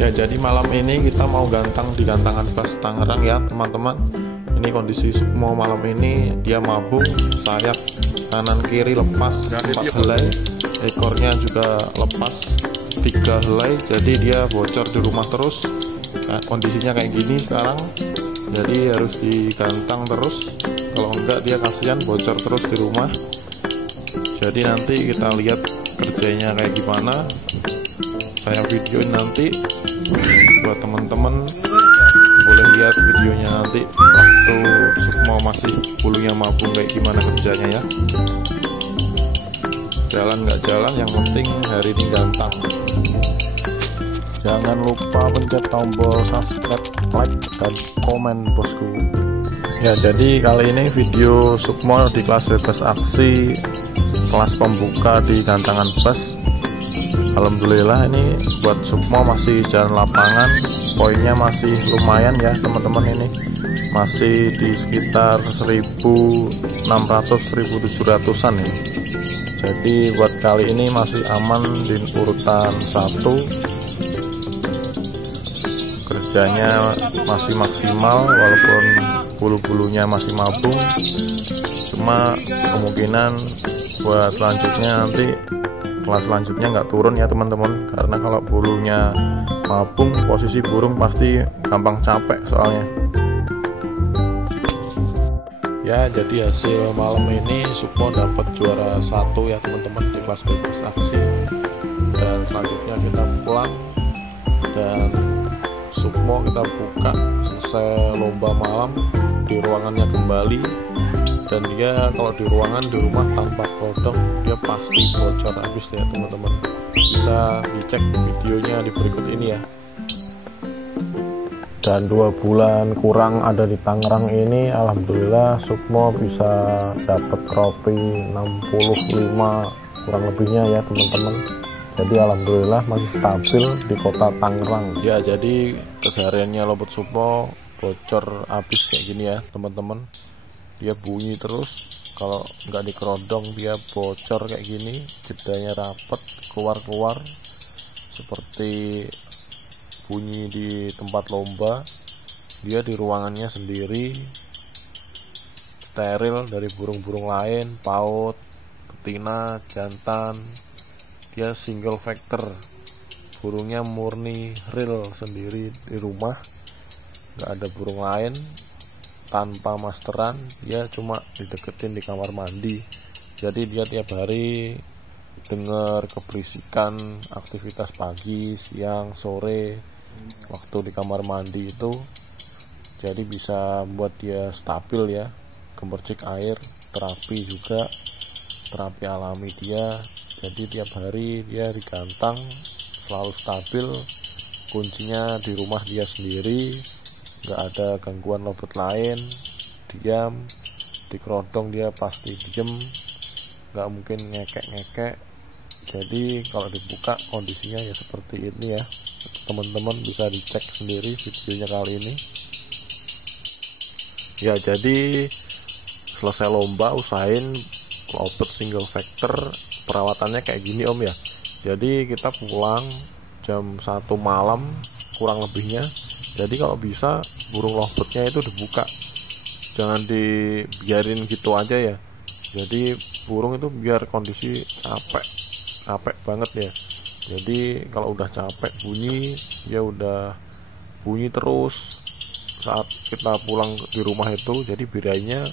Ya, jadi malam ini kita mau gantang di gantangan bus Tangerang ya teman-teman. Ini kondisi Sukmo malam ini, dia mabung, sayap kanan kiri lepas 4 helai, ekornya juga lepas 3 helai, jadi dia bocor di rumah terus. Nah, kondisinya kayak gini sekarang, jadi harus digantang terus, kalau enggak dia kasihan bocor terus di rumah. Jadi nanti kita lihat kerjanya kayak gimana, saya videoin nanti buat teman-teman. Boleh lihat videonya nanti waktu Sukmo masih bulunya mabung kayak gimana kerjanya ya. Jalan nggak jalan, yang penting hari ini gantang. Jangan lupa pencet tombol subscribe, like, dan komen bosku. Ya, jadi kali ini video Sukmo di kelas bebas aksi, kelas pembuka di gantangan bus. Alhamdulillah ini buat Sukmo masih jalan lapangan, poinnya masih lumayan ya teman-teman, ini masih di sekitar 1600-1700an ya. Jadi buat kali ini masih aman di urutan 1, kerjanya masih maksimal walaupun bulu-bulunya masih mabung. Cuma kemungkinan buat selanjutnya nanti kelas selanjutnya nggak turun ya teman-teman, karena kalau bulunya mabung posisi burung pasti gampang capek soalnya. Ya, jadi hasil malam ini Sukmo dapat juara 1 ya teman-teman di kelas bebas aksi, dan selanjutnya kita pulang dan Sukmo kita buka selesai lomba malam di ruangannya kembali. Dan dia kalau di ruangan di rumah tanpa kodok dia pasti bocor habis ya teman-teman. Bisa dicek videonya di berikut ini ya. Dan 2 bulan kurang ada di Tangerang ini, alhamdulillah Sukmo bisa dapat trofi 65 kurang lebihnya ya teman-teman. Jadi alhamdulillah masih stabil di kota Tangerang. Ya, jadi kesehariannya lobot Sukmo bocor habis kayak gini ya teman-teman. Dia bunyi terus, kalau nggak dikerodong dia bocor kayak gini, jedanya rapet, keluar-keluar seperti bunyi di tempat lomba. Dia di ruangannya sendiri, steril dari burung-burung lain, paut, betina, jantan. Dia single factor, burungnya murni real sendiri di rumah, nggak ada burung lain. Tanpa masteran, dia cuma dideketin di kamar mandi. Jadi dia tiap hari dengar keberisikan aktivitas pagi, siang, sore waktu di kamar mandi itu. Jadi bisa buat dia stabil ya, gemercik air, terapi juga, terapi alami dia. Jadi tiap hari dia digantang selalu stabil, kuncinya di rumah dia sendiri, nggak ada gangguan lobot lain, diam, dikerodong dia pasti diem, nggak mungkin ngekek-ngekek. Jadi kalau dibuka kondisinya ya seperti ini ya teman-teman, bisa dicek sendiri videonya kali ini. Ya, jadi selesai lomba usahain lobot single factor, perawatannya kayak gini om ya. Jadi kita pulang jam 1 malam kurang lebihnya. Jadi kalau bisa burung lobotnya itu dibuka, jangan dibiarin gitu aja ya. Jadi burung itu biar kondisi capek banget ya. Jadi kalau udah capek bunyi, dia udah bunyi terus saat kita pulang di rumah itu. Jadi birainya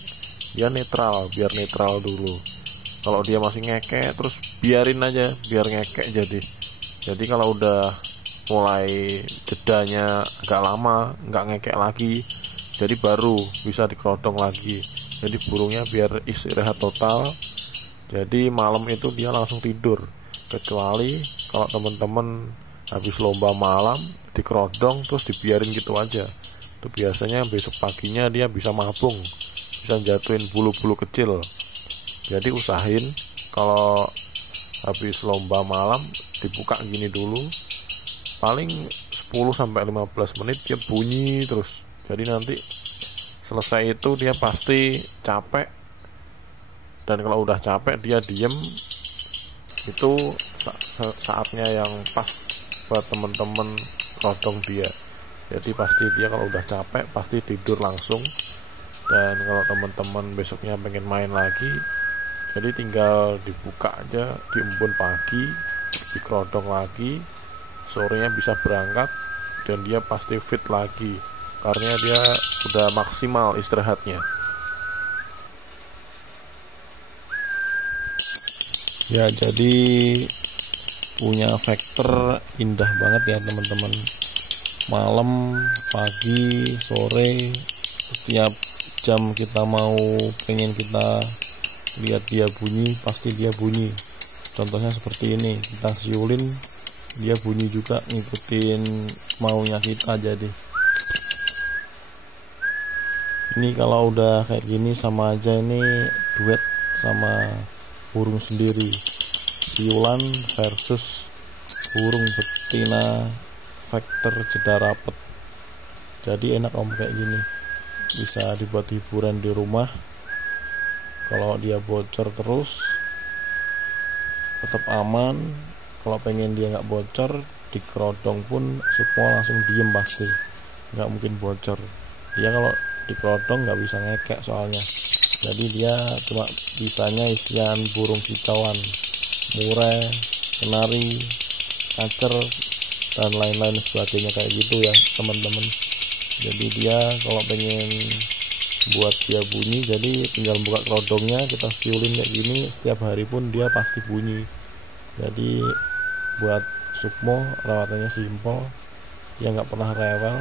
dia netral, biar netral dulu. Kalau dia masih ngekek terus biarin aja, biar ngekek. Jadi kalau udah mulai jedanya agak lama, nggak ngekek lagi, jadi baru bisa dikerodong lagi. Jadi burungnya biar istirahat total. Jadi malam itu dia langsung tidur, kecuali kalau teman-teman habis lomba malam dikerodong terus dibiarin gitu aja. Itu biasanya besok paginya dia bisa mabung, bisa jatuhin bulu-bulu kecil. Jadi usahain kalau habis lomba malam dibuka gini dulu, paling 10-15 menit dia bunyi terus. Jadi nanti selesai itu dia pasti capek, dan kalau udah capek dia diem. Itu saatnya yang pas buat temen-temen kerodong dia. Jadi pasti dia kalau udah capek pasti tidur langsung. Dan kalau teman-teman besoknya pengen main lagi, jadi tinggal dibuka aja di embun pagi, dikerodong lagi, sorenya bisa berangkat dan dia pasti fit lagi karena dia udah maksimal istirahatnya. Ya, jadi punya Vector indah banget ya teman-teman. Malam, pagi, sore, setiap jam kita mau pengen kita lihat dia bunyi, pasti dia bunyi. Contohnya seperti ini, kita siulin dia bunyi juga, ngikutin maunya kita. Jadi ini kalau udah kayak gini sama aja ini duet sama burung sendiri, siulan versus burung betina Vector jeda rapet. Jadi enak om kayak gini, bisa dibuat hiburan di rumah. Kalau dia bocor terus tetap aman. Kalau pengen dia nggak bocor, dikerodong pun semua langsung diem, pasti nggak mungkin bocor. Dia kalau dikerodong nggak bisa ngekek soalnya. Jadi dia cuma bisanya isian burung kicauan, murai, kenari, kacer, dan lain-lain sebagainya kayak gitu ya teman-teman. Jadi dia kalau pengen buat dia bunyi, jadi tinggal buka kerodongnya, kita siulin kayak gini, setiap hari pun dia pasti bunyi. Jadi buat Sukmo rawatannya simpel, dia nggak pernah rewel,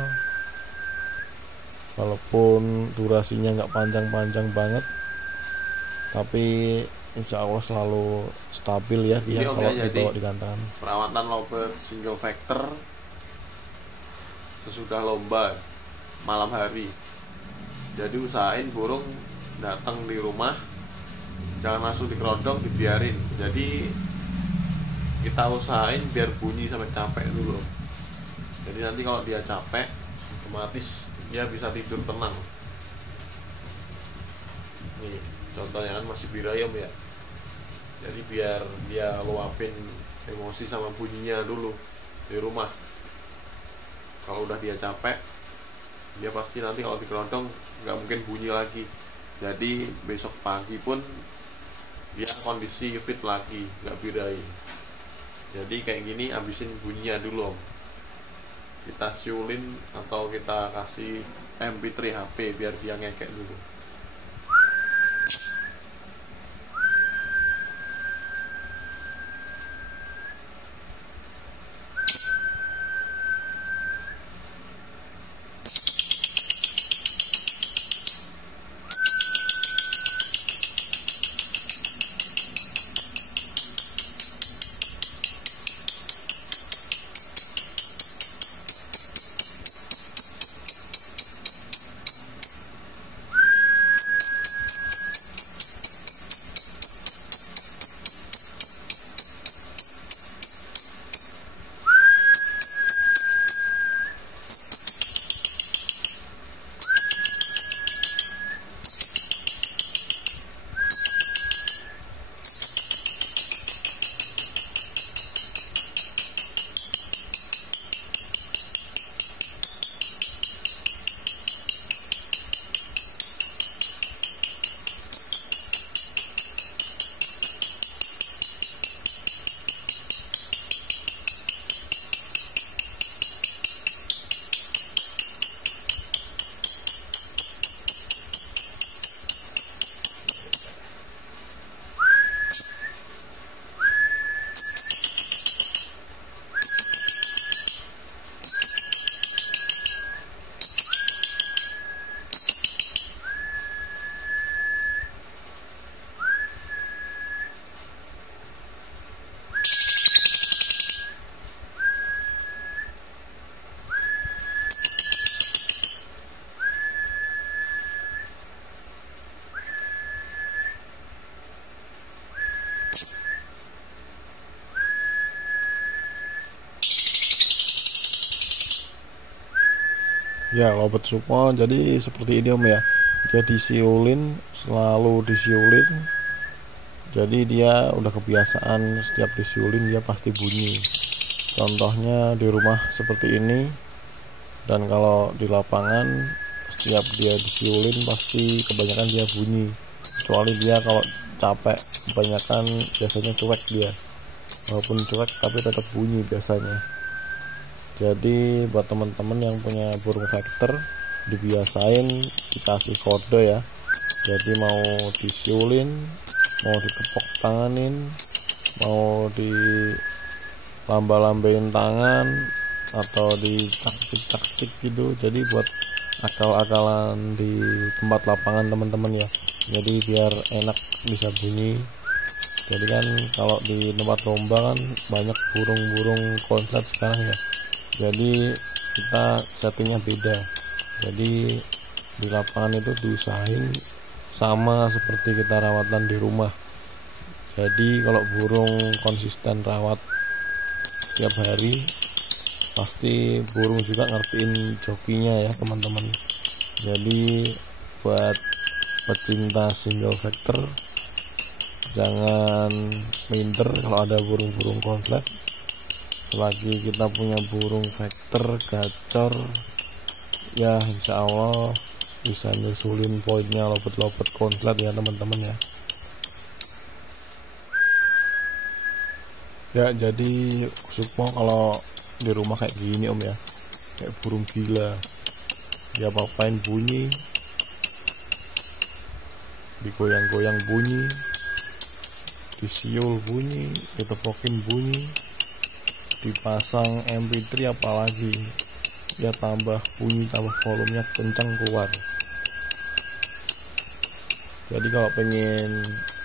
walaupun durasinya nggak panjang-panjang banget, tapi insya Allah selalu stabil ya dia kalau dibawa di kantangan. Perawatan lovebird single Vector sesudah lomba malam hari. Jadi usahain burung datang di rumah, jangan langsung dikerodong, dibiarin. Jadi kita usahain biar bunyi sampai capek dulu. Jadi nanti kalau dia capek, otomatis dia bisa tidur tenang. Nih contohnya kan masih birayom ya. Jadi biar dia luapin emosi sama bunyinya dulu di rumah. Kalau udah dia capek, dia pasti nanti kalau dikerodong nggak mungkin bunyi lagi. Jadi besok pagi pun dia kondisi fit lagi, nggak birai. Jadi kayak gini abisin bunyinya dulu om. Kita siulin atau kita kasih MP3 HP biar dia ngekek dulu. Ya lovebird Sukmo jadi seperti ini om ya, dia disiulin, selalu disiulin. Jadi dia udah kebiasaan setiap disiulin dia pasti bunyi. Contohnya di rumah seperti ini, dan kalau di lapangan setiap dia disiulin pasti kebanyakan dia bunyi, kecuali dia kalau capek kebanyakan biasanya cuek dia, walaupun cuek tapi tetap bunyi biasanya. Jadi buat teman-teman yang punya burung vector, dibiasain dikasih kode ya. Jadi mau disiulin, mau ditepok tanganin, mau di lamba-lambain tangan atau dicakcik-cakcik gitu. Jadi buat akal-akalan di tempat lapangan teman-teman ya. Jadi biar enak bisa bunyi. Jadi kan kalau di tempat lomba kan banyak burung-burung konslet sekarang ya. Jadi kita settingnya beda. Jadi di lapangan itu diusahain sama seperti kita rawatan di rumah. Jadi kalau burung konsisten rawat setiap hari, pasti burung juga ngertiin jokinya ya teman-teman. Jadi buat pecinta single vector, jangan minder kalau ada burung-burung konslet. Selagi kita punya burung vector gacor, ya insya Allah bisa nyusulin poinnya lopet-lopet konslet ya teman-teman ya. Ya jadi Sukmo kalau di rumah kayak gini om ya, kayak burung gila, dia apa-apain bunyi, digoyang-goyang bunyi, disiul bunyi, ditepokin bunyi, dipasang MP3 apalagi ya tambah bunyi, tambah volumenya kencang keluar. Jadi kalau pengen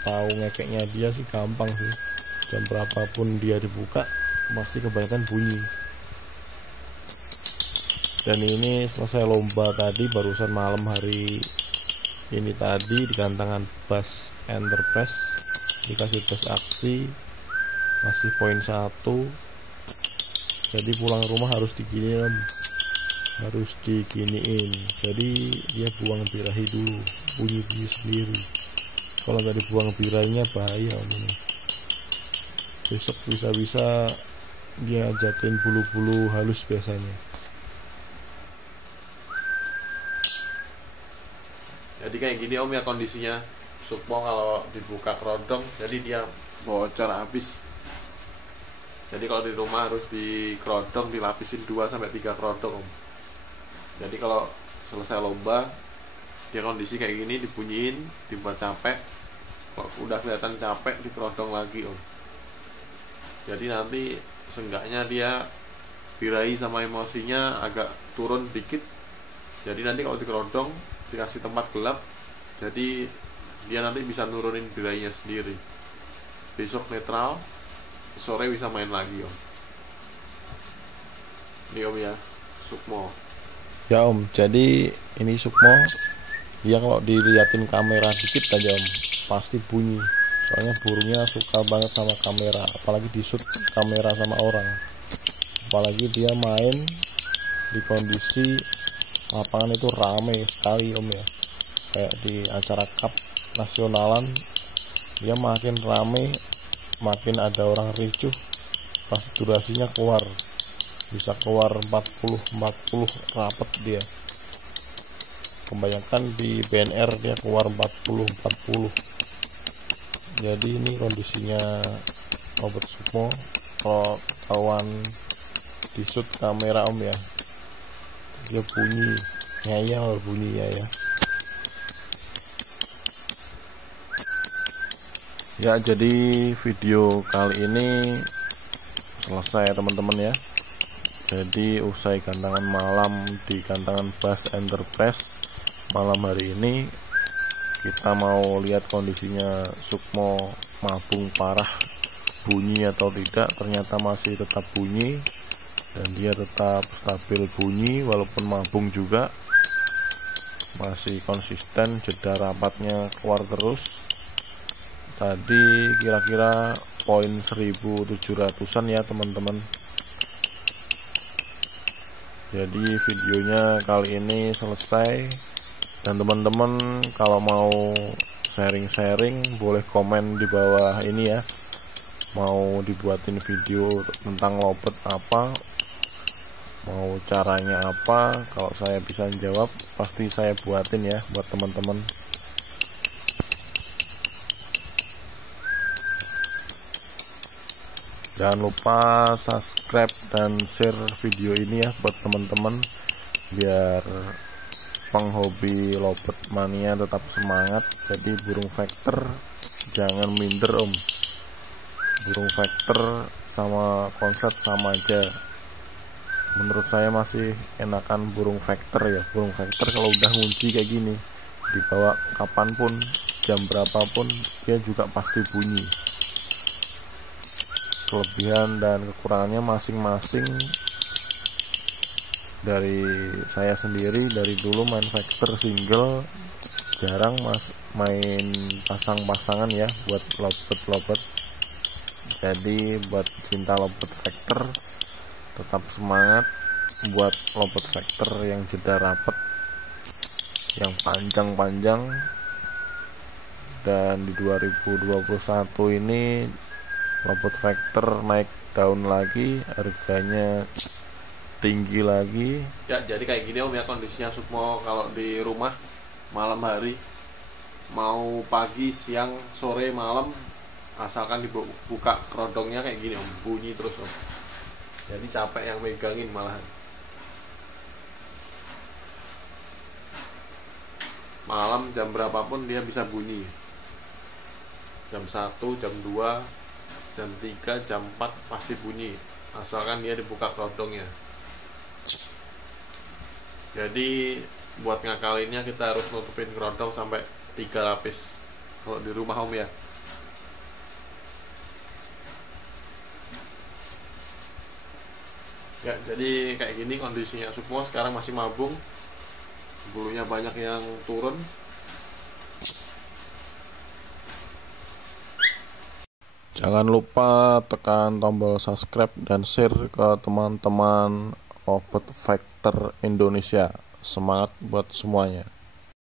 tahu ngekeknya dia sih gampang sih, jam berapapun dia dibuka pasti kebanyakan bunyi. Dan ini selesai lomba tadi barusan malam hari ini tadi di kantangan Bass Enterprise, dikasih tes aksi, masih poin 1. Jadi pulang rumah harus diginiin, harus diginiin. Jadi dia buang birahi dulu, bunyi-bunyi sendiri. Kalau nggak dibuang birahinya bahaya om ini. Besok bisa-bisa dia jatuhin bulu-bulu halus biasanya. Jadi kayak gini om ya kondisinya Sukmo kalau dibuka kerodong, jadi dia bocor habis. Jadi kalau di rumah harus di kerodong dilapisin 2-3 kerodong om. Jadi kalau selesai lomba dia kondisi kayak gini dibunyiin, dibuat capek. Kalau udah kelihatan capek dikerodong lagi om. Jadi nanti seenggaknya dia birahi sama emosinya agak turun dikit. Jadi nanti kalau dikerodong dikasih tempat gelap, jadi dia nanti bisa nurunin birahinya sendiri. Besok netral, sore bisa main lagi om. Ini om ya Sukmo. Ya om, jadi ini Sukmo, dia kalau diliatin kamera dikit aja om pasti bunyi. Soalnya burungnya suka banget sama kamera, apalagi di shoot kamera sama orang. Apalagi dia main di kondisi lapangan itu rame sekali om ya, kayak di acara cup nasionalan, dia makin rame, makin ada orang ricuh, pas durasinya keluar, bisa keluar 40 rapet dia. Kebanyakan di BNR dia keluar 40. Jadi ini kondisinya Robert Sukmo kalau kawan di shoot kamera om ya, dia bunyi ngeyel bunyinya ya. Ya jadi video kali ini selesai teman-teman ya. Jadi usai kantangan malam di kantangan Bass Enterprise malam hari ini, kita mau lihat kondisinya Sukmo mabung parah, bunyi atau tidak. Ternyata masih tetap bunyi dan dia tetap stabil bunyi walaupun mabung juga, masih konsisten, jeda rapatnya keluar terus. Tadi kira-kira poin 1700-an ya teman-teman. Jadi videonya kali ini selesai, dan teman-teman kalau mau sharing-sharing boleh komen di bawah ini ya. mau dibuatin video tentang lobet apa, mau caranya apa, kalau saya bisa jawab pasti saya buatin ya buat teman-teman. Jangan lupa subscribe dan share video ini ya buat teman-teman, biar penghobi lobet mania tetap semangat. Jadi burung vector jangan minder om, burung vector sama konslet sama aja. Menurut saya masih enakan burung vector ya. Burung vector kalau udah ngunci kayak gini, dibawa kapanpun, jam berapapun, dia juga pasti bunyi. Kelebihan dan kekurangannya masing-masing dari saya sendiri. Dari dulu main vector single, jarang main pasang-pasangan ya buat lobet-lobet. Jadi buat cinta lobet vector tetap semangat, buat lobet vector yang jeda rapet, yang panjang-panjang. Dan di 2021 ini lobet vector naik daun lagi, harganya tinggi lagi ya. Jadi kayak gini om ya kondisinya Sukmo kalau di rumah malam hari, mau pagi, siang, sore, malam, asalkan dibuka kerodongnya kayak gini om, bunyi terus om. Jadi capek yang megangin malahan. Malam jam berapapun dia bisa bunyi, jam 1, jam 2, jam 3, jam 4 pasti bunyi, asalkan dia dibuka kerodongnya. Jadi buat ngakalinnya kita harus nutupin kerodong sampai 3 lapis kalau di rumah om ya. Ya, jadi kayak gini kondisinya Sukmo sekarang masih mabung, bulunya banyak yang turun. Jangan lupa tekan tombol subscribe dan share ke teman-teman lobet vector Indonesia. Semangat buat semuanya.